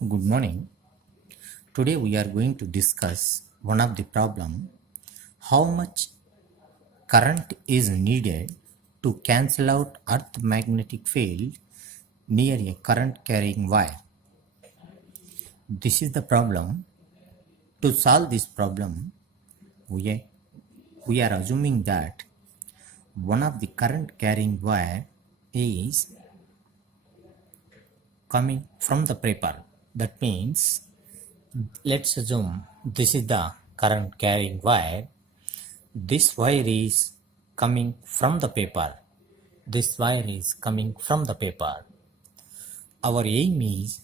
Good morning. Today we are going to discuss one of the problem, how much current is needed to cancel out earth magnetic field near a current carrying wire. This is the problem. To solve this problem, we are assuming that one of the current carrying wire is coming from the paper. That means let's assume this is the current carrying wire. This wire is coming from the paper. This wire is coming from the paper. Our aim is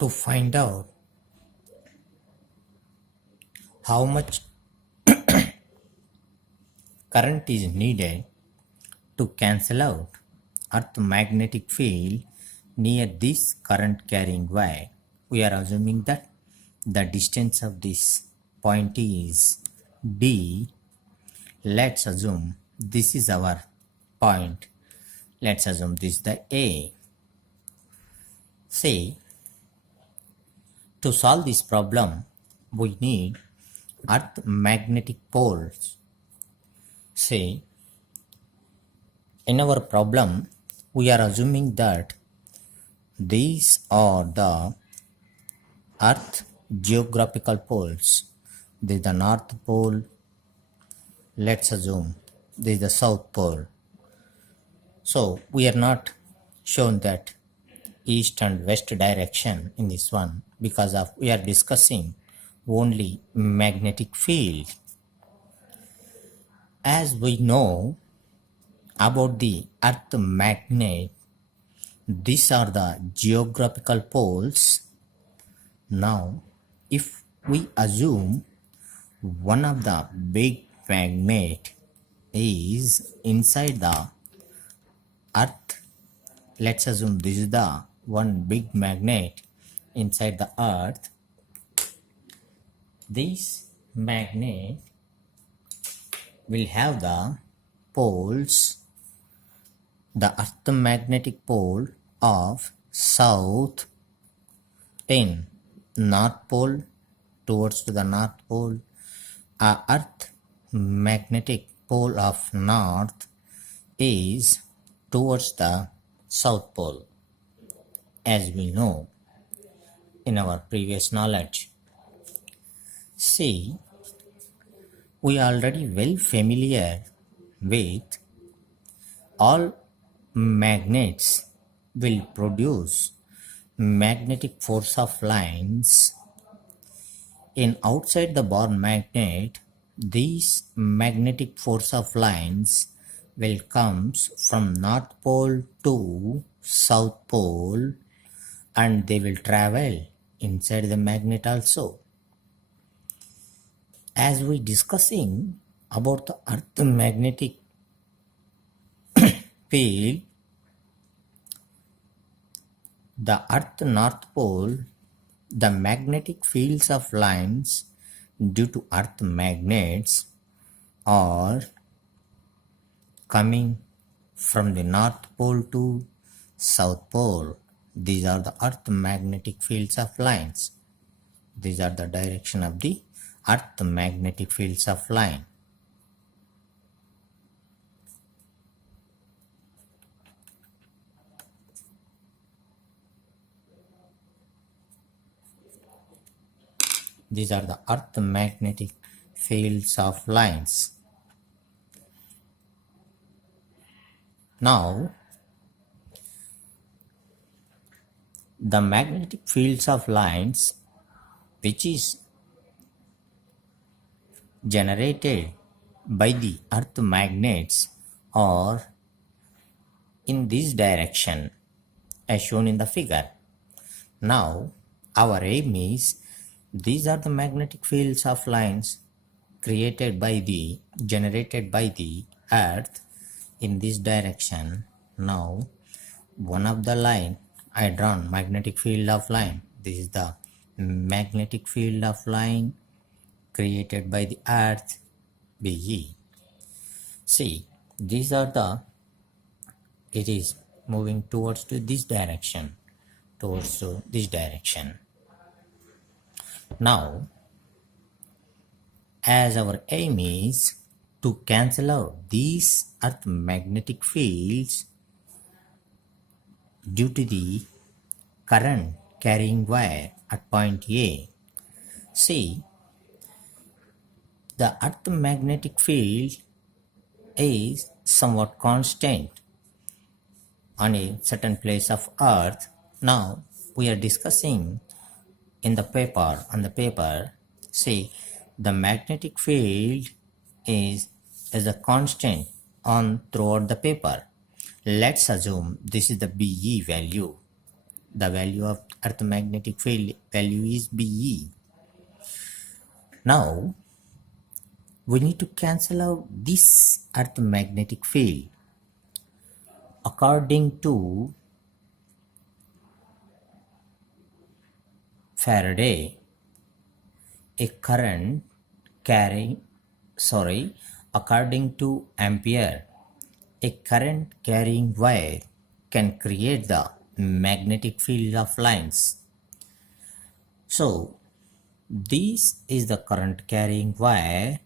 to find out how much current is needed to cancel out earth magnetic field near this current carrying wire. We are assuming that the distance of this point is D. Let's assume this is our point. Let's assume this is the A. Say, to solve this problem, we need earth magnetic poles. Say, in our problem, we are assuming that these are the earth geographical poles. This is the north pole. Let's assume this is the south pole. So we are not shown that east and west direction in this one because of we are discussing only magnetic field. As we know about the earth magnet, these are the geographical poles. Now if we assume one of the big magnet is inside the earth, let's assume this is the one big magnet inside the earth. This magnet will have the poles, the earth magnetic pole of south in north pole towards to the north pole, earth magnetic pole of north is towards the south pole, as we know in our previous knowledge. See, we are already well familiar with all magnets will produce magnetic force of lines. In outside the bar magnet, these magnetic force of lines will comes from north pole to south pole and they will travel inside the magnet also. As we discussing about the earth magnetic field, the earth north pole, the magnetic fields of lines due to earth magnets are coming from the north pole to south pole. These are the earth magnetic fields of lines. These are the direction of the earth magnetic fields of line. These are the earth magnetic fields of lines. Now, the magnetic fields of lines which is generated by the earth magnets are in this direction as shown in the figure. Now, our aim is these are the magnetic fields of lines generated by the earth in this direction. Now one of the line I drawn magnetic field of line. This is the magnetic field of line created by the earth BE. See, these are the, it is moving towards to this direction. towards this direction. Now, as our aim is to cancel out these earth magnetic fields due to the current carrying wire at point A. See, the earth magnetic field is somewhat constant on a certain place of earth. Now we are discussing in the paper, on the paper, see, the magnetic field is a constant on throughout the paper. Let's assume this is the BE value. The value of earth magnetic field value is BE. Now we need to cancel out this earth magnetic field according to Faraday. According to Ampere, a current carrying wire can create the magnetic field of lines. So this is the current carrying wire.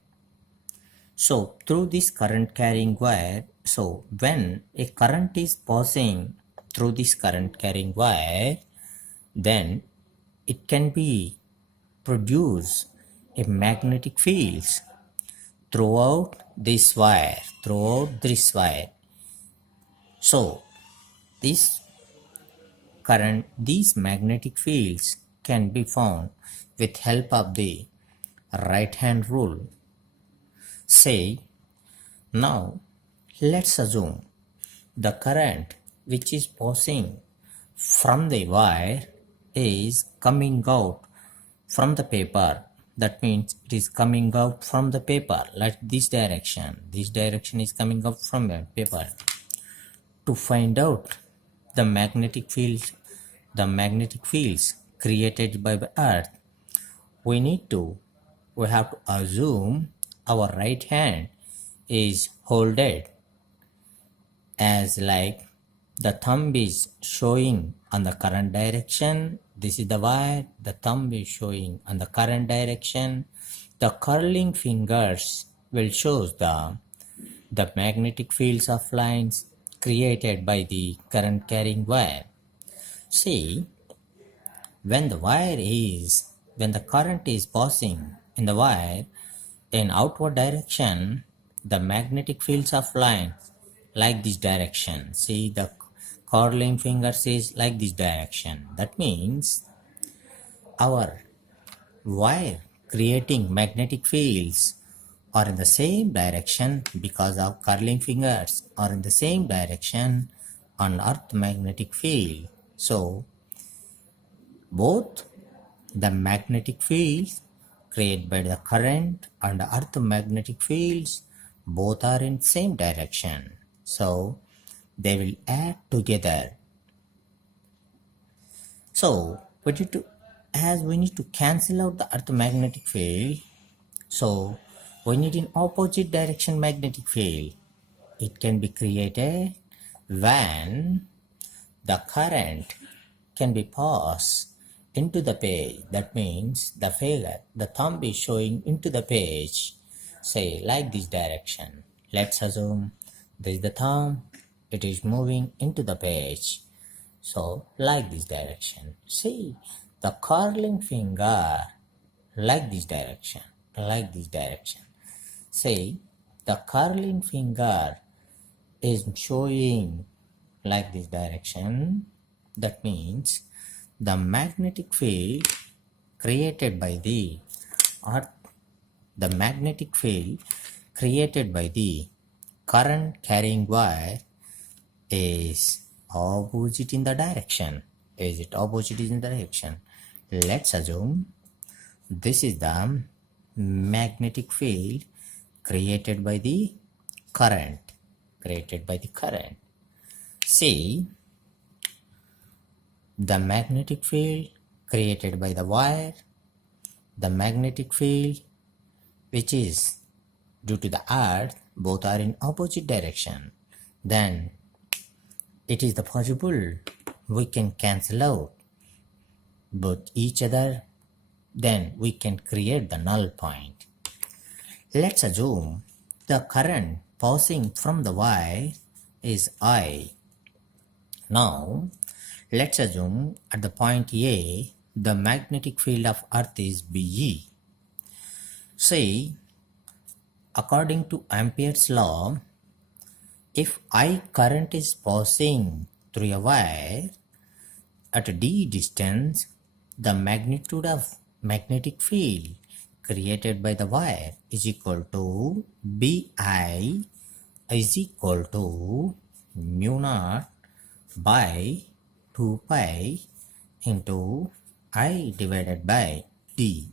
So through this current carrying wire, so when a current is passing through this current carrying wire, then it can be produce a magnetic fields throughout this wire. So these magnetic fields can be found with help of the right hand rule. Say, now let's assume the current which is passing from the wire is coming out from the paper. That means it is coming out from the paper like this direction. This direction is coming out from the paper. To find out the magnetic fields created by the earth, we have to assume our right hand is holded as like the thumb is showing on the current direction. This is the wire, the thumb is showing on the current direction. The curling fingers will show the magnetic fields of lines created by the current carrying wire. See, when the current is passing in the wire in outward direction, the magnetic fields of lines like this direction. See, the curling fingers is like this direction. That means our wire creating magnetic fields are in the same direction because of curling fingers are in the same direction on earth magnetic field. So both the magnetic fields created by the current and the earth magnetic fields both are in same direction. So they will add together. So we need to cancel out the earth magnetic field, so we need an opposite direction magnetic field. It can be created when the current can be passed into the page. That means the thumb is showing into the page, say like this direction. Let's assume this is the thumb, it is moving into the page, so like this direction. See, the curling finger like this direction. Say, the curling finger is showing like this direction. That means the magnetic field created by the current carrying wire is opposite in the direction. Let's assume this is the magnetic field created by the current. See, the magnetic field created by the wire, the magnetic field which is due to the earth, both are in opposite direction. Then it is the possible we can cancel out both each other, then we can create the null point. Let's assume the current passing from the wire is I. Now, let's assume at the point A, the magnetic field of Earth is BE. Say, according to Ampere's law, if I current is passing through a wire at d distance, the magnitude of magnetic field created by the wire is equal to Bi is equal to mu naught by 2 pi into I divided by d.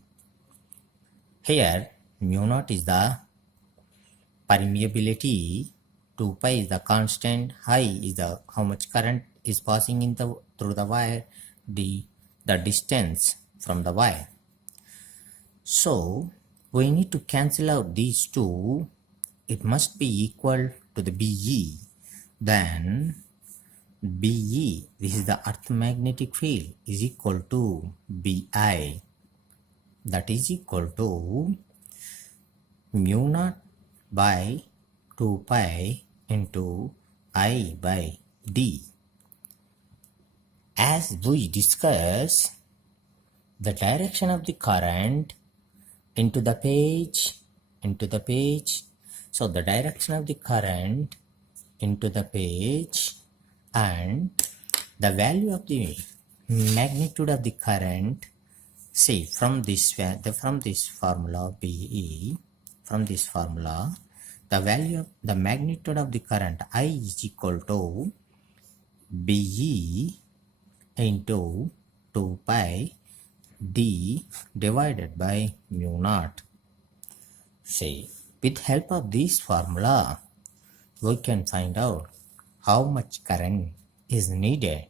Here mu naught is the permeability, 2 pi is the constant, I is the how much current is passing in through the wire, d the distance from the wire. So we need to cancel out these two. It must be equal to the BE. Then BE, this is the earth magnetic field, is equal to BI, that is equal to mu naught by 2 pi into I by d. As we discussed, the direction of the current into the page, so the direction of the current into the page and the value of the magnitude of the current, see from this formula BE, from this formula, the value of the magnitude of the current I is equal to BE into 2 pi d divided by mu naught. See, with help of this formula, we can find out how much current is needed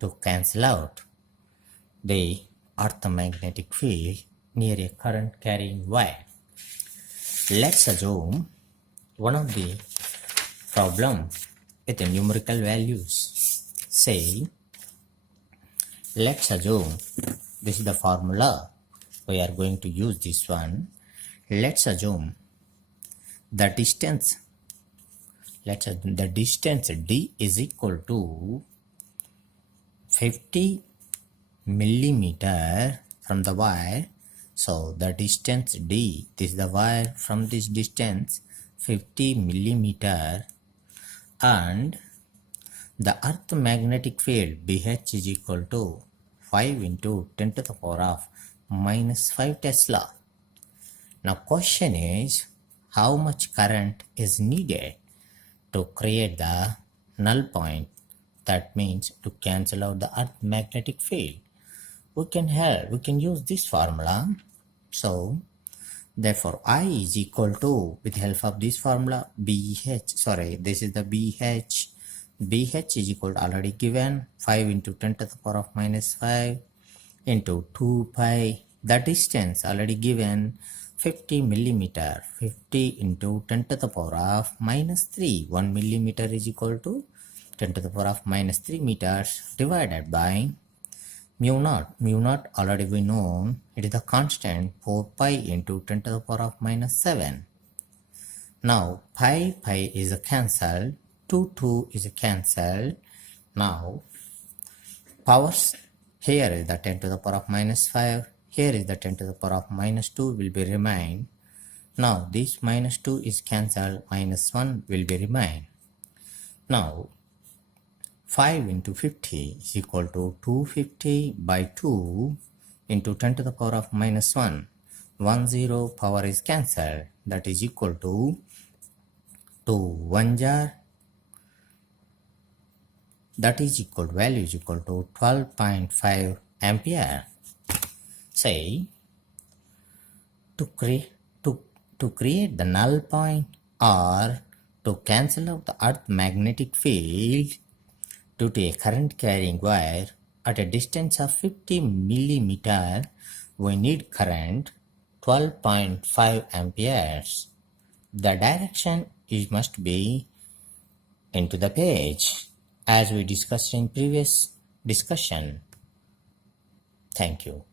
to cancel out the earthmagnetic field near a current carrying wire. Let's assume one of the problem with the numerical values. Say, let's assume this is the formula. We are going to use this one. Let's assume the distance. Let's assume the distance d is equal to 50 millimeter from the wire. So the distance d, this is the wire, from this distance 50 millimeter, and the earth magnetic field BH is equal to 5 into 10 to the power of minus 5 Tesla. Now question is, how much current is needed to create the null point? That means to cancel out the earth magnetic field. We can use this formula. So therefore I is equal to, with help of this formula, this is the BH. BH is equal to, already given, 5 into 10 to the power of minus 5 into 2 pi, the distance already given, 50 millimeter, 50 into 10 to the power of minus 3, 1 millimeter is equal to 10 to the power of minus 3 meters, divided by mu naught. Mu naught already we know, it is the constant, 4 pi into 10 to the power of minus 7. Now pi is a cancelled, 2 is a cancelled. Now powers, here is the 10 to the power of minus 5, here is the 10 to the power of minus 2 will be remain. Now this minus 2 is cancelled, minus 1 will be remain. Now 5 into 50 is equal to 250 by 2 into 10 to the power of minus 1. 10 power is cancelled, that is equal to 2 1 jar, that is equal, value is equal to 12.5 ampere. Say, to create the null point or to cancel out the earth magnetic field due to a current carrying wire at a distance of 50 millimeter, we need current 12.5 amperes. The direction must be into the page, as we discussed in previous discussion. Thank you.